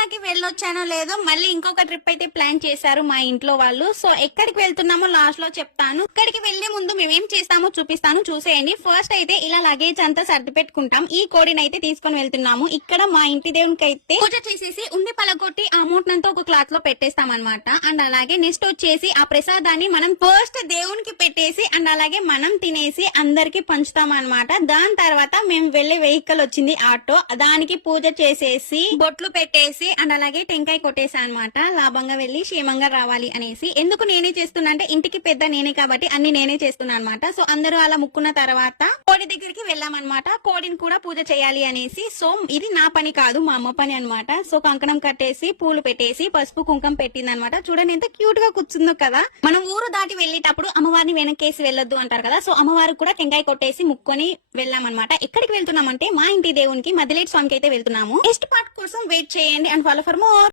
తిరుమలకి వెళ్ళొచ్చానో లేదో మళ్ళీ ఇంకొక ట్రిప్ అయితే ప్లాన్ చేశారు మా ఇంట్లో వాళ్ళు. సో ఎక్కడికి వెళ్తున్నామో లాస్ట్ లో చెప్తాను. ఇక్కడికి వెళ్లే ముందు మేమేం చేస్తామో చూపిస్తాను, చూసేయండి. ఫస్ట్ అయితే ఇలా లగేజ్ అంతా సర్ది పెట్టుకుంటాం. ఈ కోడిని అయితే తీసుకొని వెళ్తున్నాము. ఇక్కడ మా ఇంటి దేవునికి అయితే పూజ చేసేసి ఉండి పలగొట్టి ఆ మూటనంతా ఒక క్లాత్ లో పెట్టేస్తాం అనమాట. అండ్ అలాగే నెక్స్ట్ వచ్చేసి ఆ ప్రసాదాన్ని మనం ఫస్ట్ దేవునికి పెట్టేసి అండ్ అలాగే మనం తినేసి అందరికి పంచుతాం అనమాట. దాని తర్వాత మేము వెళ్లే వెహికల్ వచ్చింది ఆటో, దానికి పూజ చేసేసి బొట్లు పెట్టేసి అండ్ అలాగే టెంకాయ కొట్టేసా అనమాట. లాభంగా వెళ్లి క్షేమంగా రావాలి అనేసి. ఎందుకు నేనే చేస్తున్నా అంటే ఇంటికి పెద్ద నేనే కాబట్టి అన్ని నేనే చేస్తున్నా అనమాట. సో అందరూ అలా ముక్కున్న తర్వాత కోడి దగ్గరికి వెళ్ళామన్నమాట. కోడిని కూడా పూజ చేయాలి అనేసి. సో ఇది నా పని కాదు, మా అమ్మ పని అనమాట. సో కంకణం కట్టేసి పూలు పెట్టేసి పసుపు కుంకం పెట్టింది అనమాట. చూడండి ఎంత క్యూట్ గా కూర్చుందో కదా. మనం ఊరు దాటి వెళ్లేటప్పుడు అమ్మవారిని వెనకేసి వెళ్ళొద్దు అంటారు కదా. సో అమ్మవారికి కూడా టెంకాయ కొట్టేసి ముక్కొని వెళ్ళామన్నమాట. ఎక్కడికి వెళ్తున్నామంటే మా ఇంటి దేవునికి మదిలేటి స్వామికి అయితే వెళ్తున్నాము. నెక్స్ట్ పార్ట్ కోసం వెయిట్ చేయండి అండ్ ఫాలో ఫర్ మోర్.